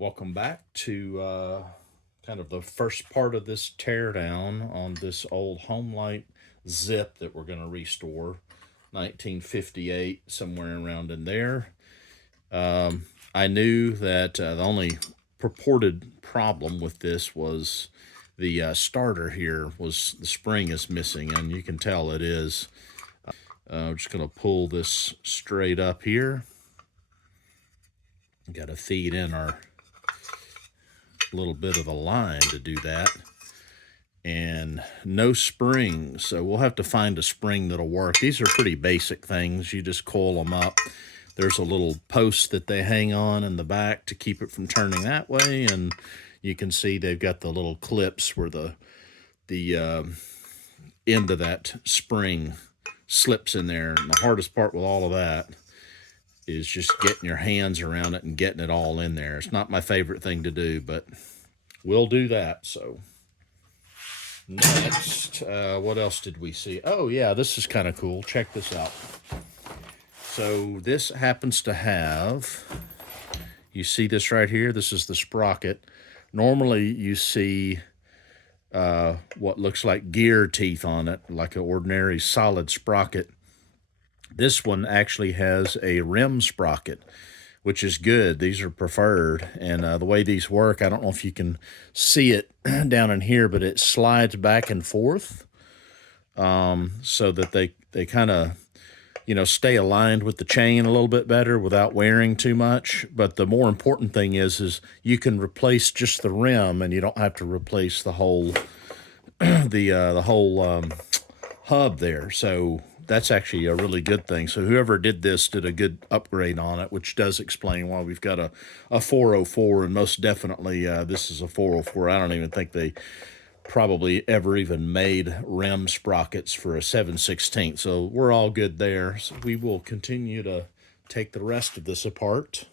Welcome back to kind of the first part of this teardown on this old Homelite Zip that we're going to restore. 1958, somewhere around in there. I knew that the only purported problem with this was the starter here was the spring is missing, and you can tell it is. I'm just going to pull this straight up here. Got to feed in our little bit of a line to do that, and no springs, so we'll have to find a spring that'll work. These are pretty basic things. You just coil them up. There's a little post that they hang on in the back to keep it from turning that way, and you can see they've got the little clips where the end of that spring slips in there. And the hardest part with all of that is just getting your hands around it and getting it all in there. It's not my favorite thing to do, but we'll do that. So next, what else did we see? Oh yeah, this is kind of cool. Check this out. So this happens to have, you see this right here? This is the sprocket. Normally you see what looks like gear teeth on it, like an ordinary solid sprocket. This one actually has a rim sprocket, which is good. These are preferred. And the way these work, I don't know if you can see it down in here, but it slides back and forth so that they kind of, stay aligned with the chain a little bit better without wearing too much. But the more important thing is you can replace just the rim, and you don't have to replace the whole the whole hub there. So that's actually a really good thing. So whoever did this did a good upgrade on it, which does explain why we've got a 404, and most definitely this is a 404. I don't even think they probably ever even made rim sprockets for a 7/16. So we're all good there. So we will continue to take the rest of this apart.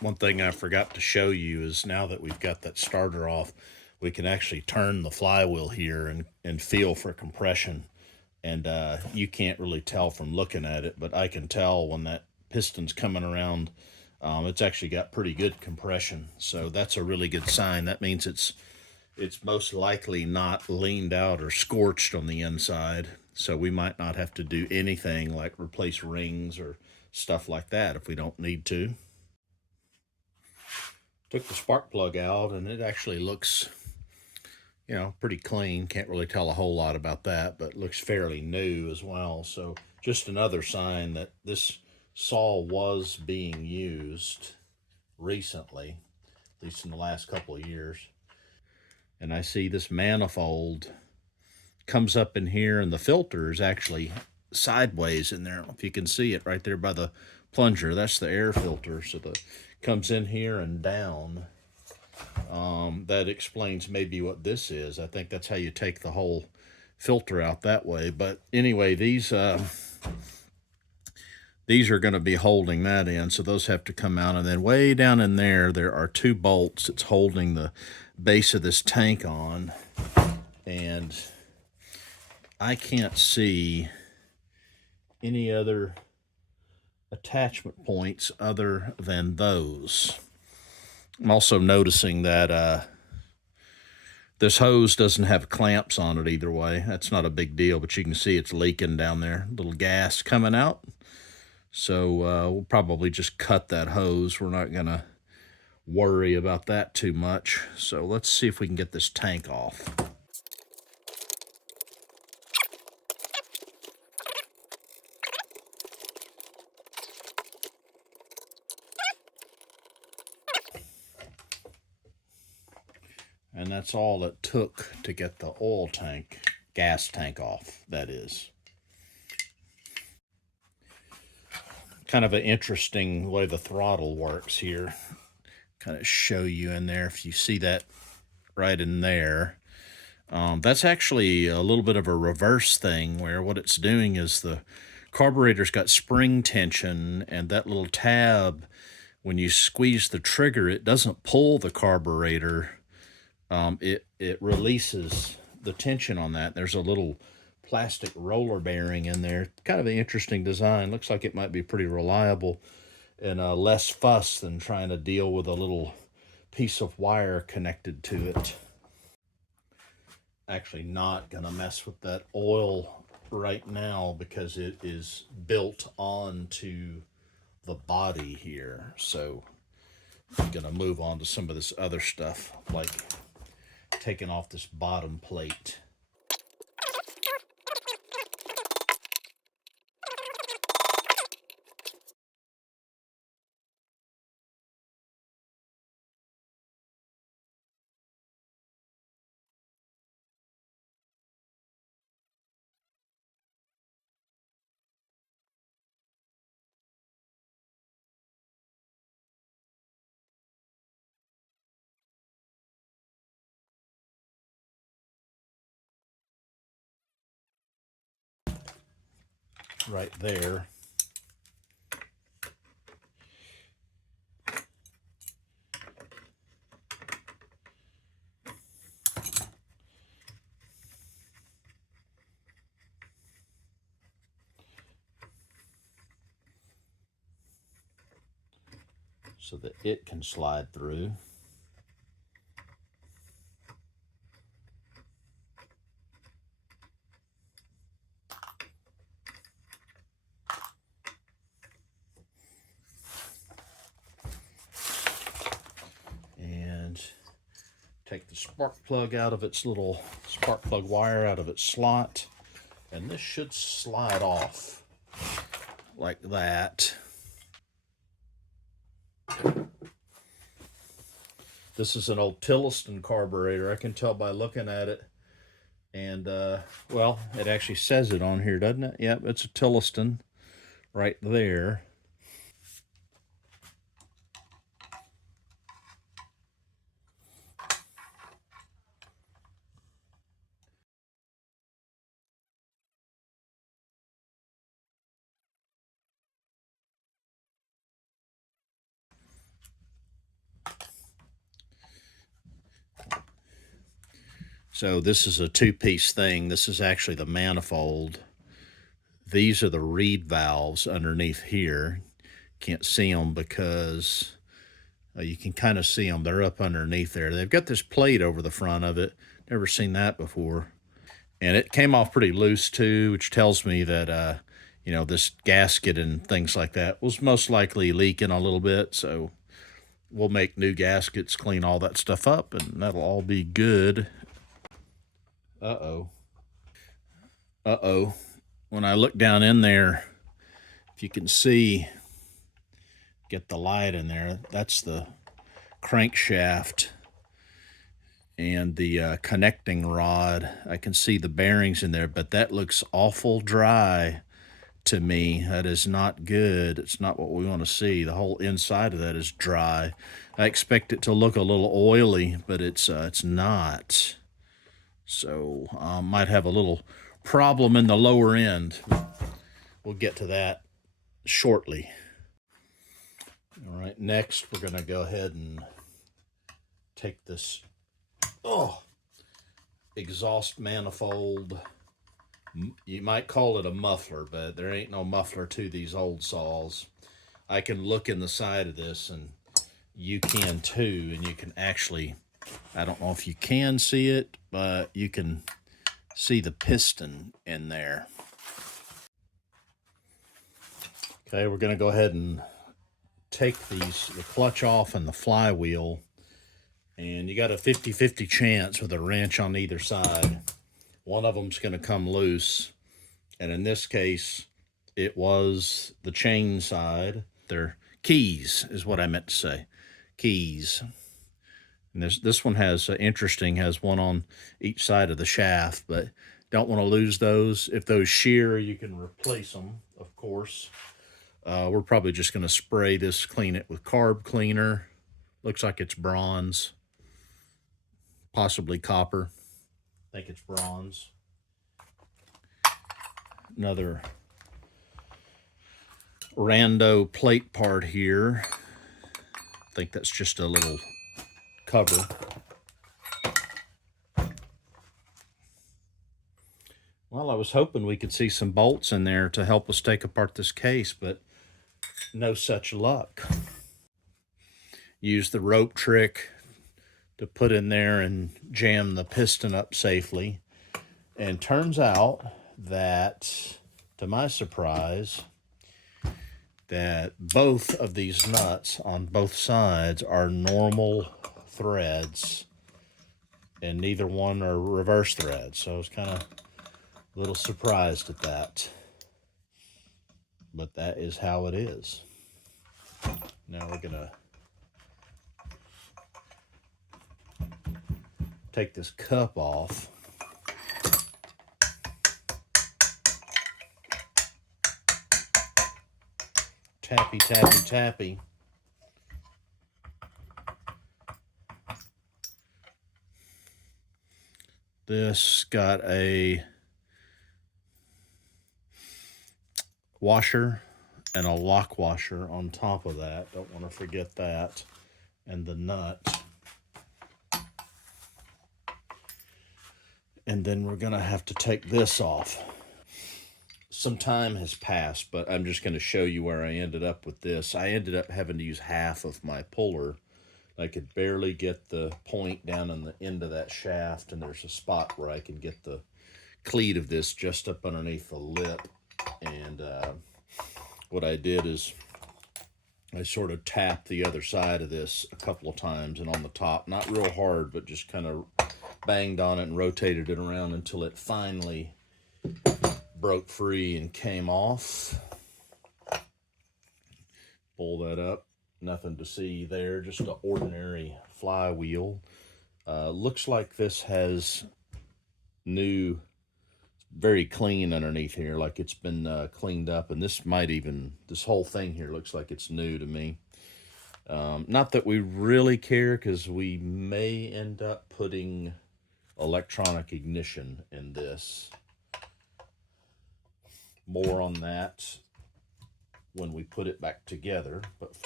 One thing I forgot to show you is now that we've got that starter off, we can actually turn the flywheel here and feel for compression. And you can't really tell from looking at it, but I can tell when that piston's coming around, it's actually got pretty good compression. So that's a really good sign. That means it's most likely not leaned out or scorched on the inside. So we might not have to do anything like replace rings or stuff like that if we don't need to. Took the spark plug out, and it actually looks, pretty clean. Can't really tell a whole lot about that, but looks fairly new as well. So just another sign that this saw was being used recently, at least in the last couple of years. And I see this manifold comes up in here, and the filter is actually sideways in there. I don't know if you can see it right there by the plunger. That's the air filter. So the comes in here and down. That explains maybe what this is. I think that's how you take the whole filter out that way. But anyway, these are going to be holding that in, so those have to come out. And then way down in there are two bolts that's holding the base of this tank on, and I can't see any other attachment points other than those. I'm also noticing that this hose doesn't have clamps on it either way. That's not a big deal, but you can see it's leaking down there, little gas coming out. So we'll probably just cut that hose. We're not gonna worry about that too much. So let's see if we can get this tank off. And that's all it took to get the oil tank, gas tank off, that is. Kind of an interesting way the throttle works here. Kind of show you in there, if you see that right in there. That's actually a little bit of a reverse thing, where what it's doing is the carburetor's got spring tension, and that little tab, when you squeeze the trigger, it doesn't pull the carburetor. It releases the tension on that. There's a little plastic roller bearing in there. Kind of an interesting design. Looks like it might be pretty reliable. and less fuss than trying to deal with a little piece of wire connected to it. Actually not going to mess with that oil right now because it is built onto the body here. So I'm going to move on to some of this other stuff, like taking off this bottom plate. Right there. So that it can slide through. And take the spark plug out of its little spark plug wire out of its slot. And this should slide off like that. This is an old Tilliston carburetor. I can tell by looking at it. And, well, it actually says it on here, doesn't it? Yep, it's a Tilliston right there. So this is a two-piece thing. This is actually the manifold. These are the reed valves underneath here. Can't see them because you can kind of see them. They're up underneath there. They've got this plate over the front of it. Never seen that before. And it came off pretty loose too, which tells me that, you know, this gasket and things like that was most likely leaking a little bit. So we'll make new gaskets, clean all that stuff up, and that'll all be good. Uh-oh. Uh-oh. When I look down in there, if you can see, get the light in there, that's the crankshaft and the connecting rod. I can see the bearings in there, but that looks awful dry to me. That is not good. It's not what we want to see. The whole inside of that is dry. I expect it to look a little oily, but it's not. So might have a little problem in the lower end. We'll get to that shortly. All right, next we're going to go ahead and take this exhaust manifold. You might call it a muffler, but there ain't no muffler to these old saws. I can look in the side of this, and you can too, and you can actually, I don't know if you can see it, but you can see the piston in there. Okay, we're going to go ahead and take the clutch off and the flywheel, and you got a 50-50 chance with a wrench on either side. One of them's going to come loose, and in this case, it was the chain side. They're keys, is what I meant to say. Keys. And this one has interesting, has one on each side of the shaft, but don't want to lose those. If those shear, you can replace them, of course. We're probably just going to spray this, clean it with carb cleaner. Looks like it's bronze, possibly copper. I think it's bronze. Another rando plate part here. I think that's just a little cover. Well, I was hoping we could see some bolts in there to help us take apart this case, but no such luck. Use the rope trick to put in there and jam the piston up safely. And turns out that, to my surprise, that both of these nuts on both sides are normal threads, and neither one are reverse threads. So I was kind of a little surprised at that. But that is how it is. Now we're gonna take this cup off. Tappy, tappy, tappy. This got a washer and a lock washer on top of that. Don't want to forget that. And the nut. And then we're going to have to take this off. Some time has passed, but I'm just going to show you where I ended up with this. I ended up having to use half of my puller. I could barely get the point down on the end of that shaft, and there's a spot where I can get the cleat of this just up underneath the lip. And what I did is I sort of tapped the other side of this a couple of times, and on the top, not real hard, but just kind of banged on it and rotated it around until it finally broke free and came off. Pull that up. Nothing to see there, just an ordinary flywheel. Looks like this has new, very clean underneath here, like it's been cleaned up, and this whole thing here looks like it's new to me. Not that we really care, because we may end up putting electronic ignition in this. More on that when we put it back together. But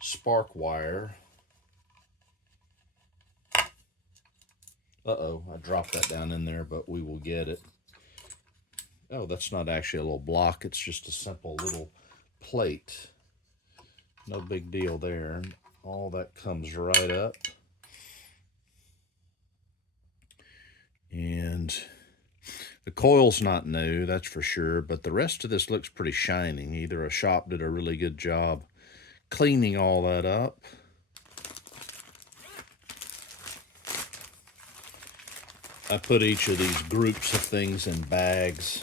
spark wire. Uh-oh, I dropped that down in there, but we will get it. Oh, that's not actually a little block. It's just a simple little plate. No big deal there. All that comes right up. And the coil's not new, that's for sure, but the rest of this looks pretty shiny. Either a shop did a really good job cleaning all that up. I put each of these groups of things in bags,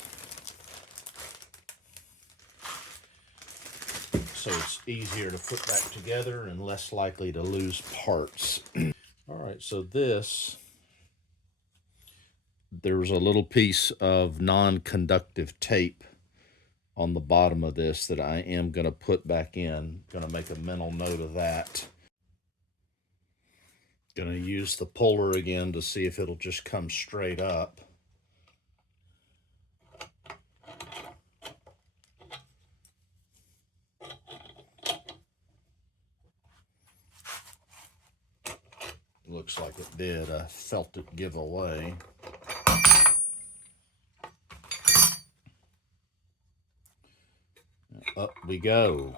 so it's easier to put back together and less likely to lose parts. All right, so there's a little piece of non-conductive tape on the bottom of this that I am going to put back in. Going to make a mental note of that. Going to use the puller again to see if it'll just come straight up. Looks like it did. I felt it give away. Up we go.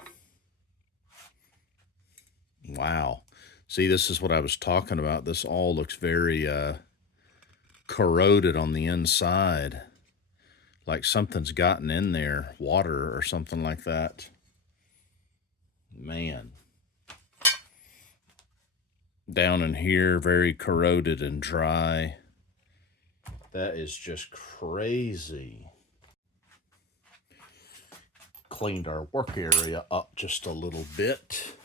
Wow. See, this is what I was talking about. This all looks very corroded on the inside. Like something's gotten in there, water or something like that. Man. Down in here, very corroded and dry. That is just crazy. Cleaned our work area up just a little bit.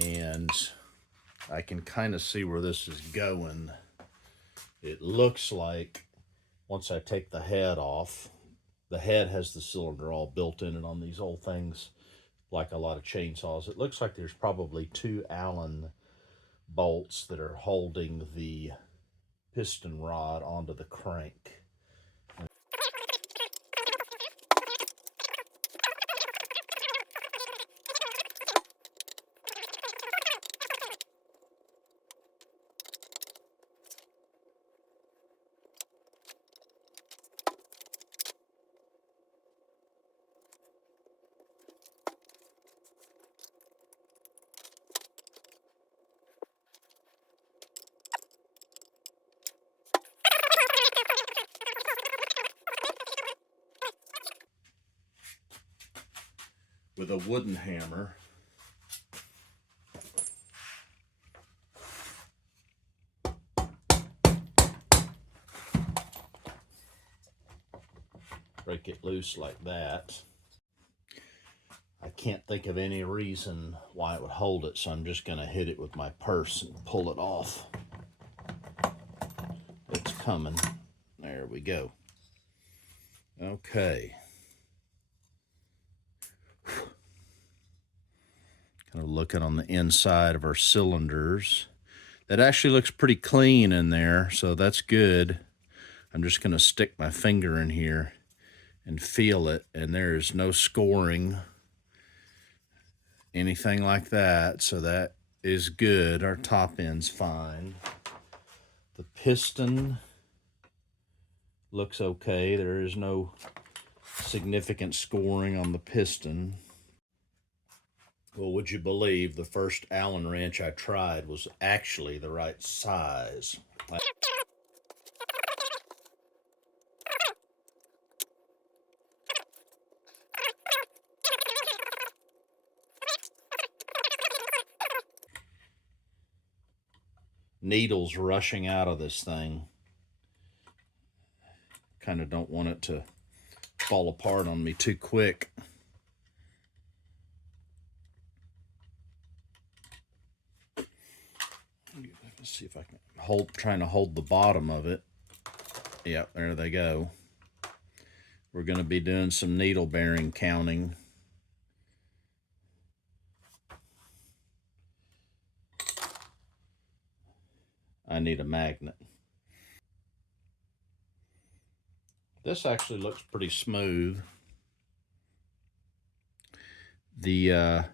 And I can kind of see where this is going. It looks like once I take the head off, the head has the cylinder all built in it on these old things, like a lot of chainsaws. It looks like there's probably 2 Allen bolts that are holding the piston rod onto the crank. with a wooden hammer. Break it loose like that. I can't think of any reason why it would hold it, so I'm just going to hit it with my purse and pull it off. It's coming. There we go. Okay. Kind of looking on the inside of our cylinders. That actually looks pretty clean in there, so that's good. I'm just going to stick my finger in here and feel it, and there's no scoring, anything like that, so that is good. Our top end's fine. The piston looks okay. There is no significant scoring on the piston. Well, would you believe the first Allen wrench I tried was actually the right size? Needles rushing out of this thing. Kind of don't want it to fall apart on me too quick. Let's see if I can trying to hold the bottom of it. Yep, there they go. We're going to be doing some needle bearing counting. I need a magnet. This actually looks pretty smooth. The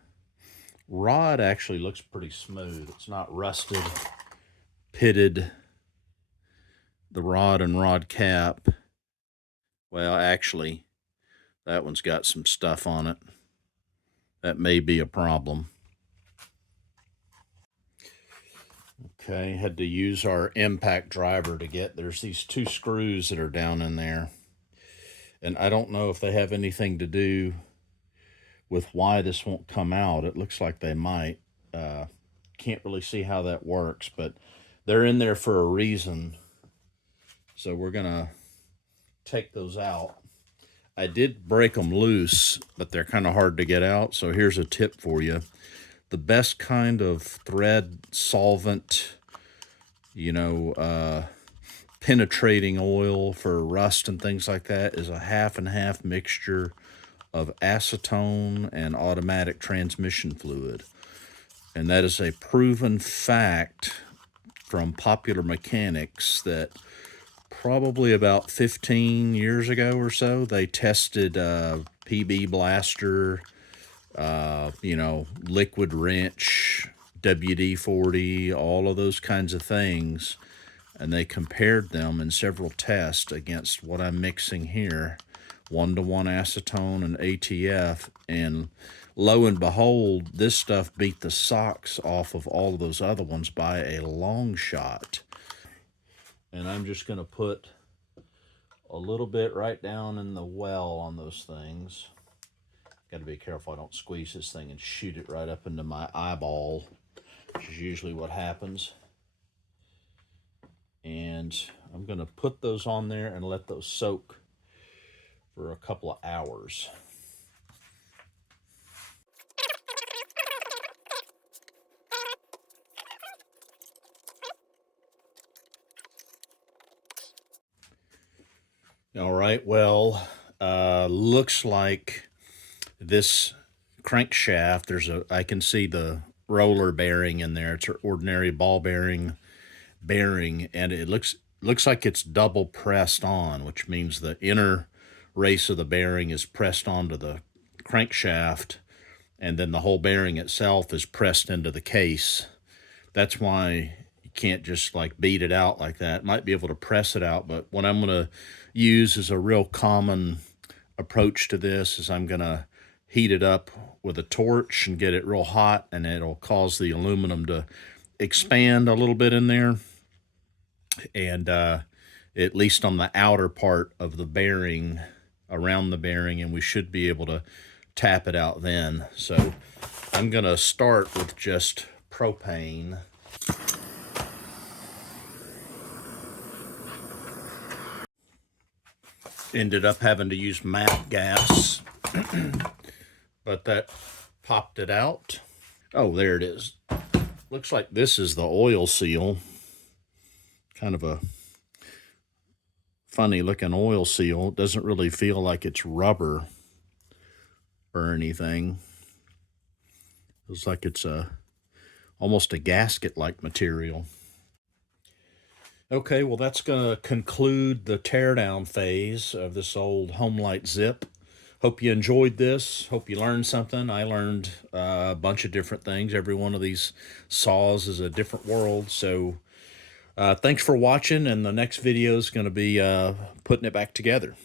rod actually looks pretty smooth. It's not rusted, pitted. The rod and rod cap. Well, actually, that one's got some stuff on it. That may be a problem. Okay, had to use our impact driver to get, there's these two screws that are down in there. And I don't know if they have anything to do with why this won't come out. It looks like they might. Can't really see how that works, but they're in there for a reason. So we're gonna take those out. I did break them loose, but they're kind of hard to get out. So here's a tip for you. The best kind of thread solvent, penetrating oil for rust and things like that is a half and half mixture of acetone and automatic transmission fluid. And that is a proven fact from Popular Mechanics that probably about 15 years ago or so, they tested PB Blaster, liquid wrench, WD-40, all of those kinds of things. And they compared them in several tests against what I'm mixing here, 1-to-1 acetone and ATF, and lo and behold, this stuff beat the socks off of all of those other ones by a long shot. And I'm just going to put a little bit right down in the well on those things. Got to be careful I don't squeeze this thing and shoot it right up into my eyeball, which is usually what happens. And I'm going to put those on there and let those soak for a couple of hours. All right, well, looks like this crankshaft, I can see the roller bearing in there. It's an ordinary ball bearing, and it looks like it's double pressed on, which means the inner race of the bearing is pressed onto the crankshaft, and then the whole bearing itself is pressed into the case. That's why you can't just like beat it out like that. Might be able to press it out, but what I'm going to use is a real common approach to this is I'm going to heat it up with a torch and get it real hot, and it'll cause the aluminum to expand a little bit in there. And at least on the outer part of the bearing, around the bearing, and we should be able to tap it out then. So I'm going to start with just propane. Ended up having to use MAP gas, but that popped it out. Oh, there it is. Looks like this is the oil seal. Kind of a funny looking oil seal. It doesn't really feel like it's rubber or anything. Looks like it's almost a gasket-like material. Okay, well, that's going to conclude the teardown phase of this old Homelite Zip. Hope you enjoyed this. Hope you learned something. I learned a bunch of different things. Every one of these saws is a different world. So thanks for watching, and the next video is going to be putting it back together.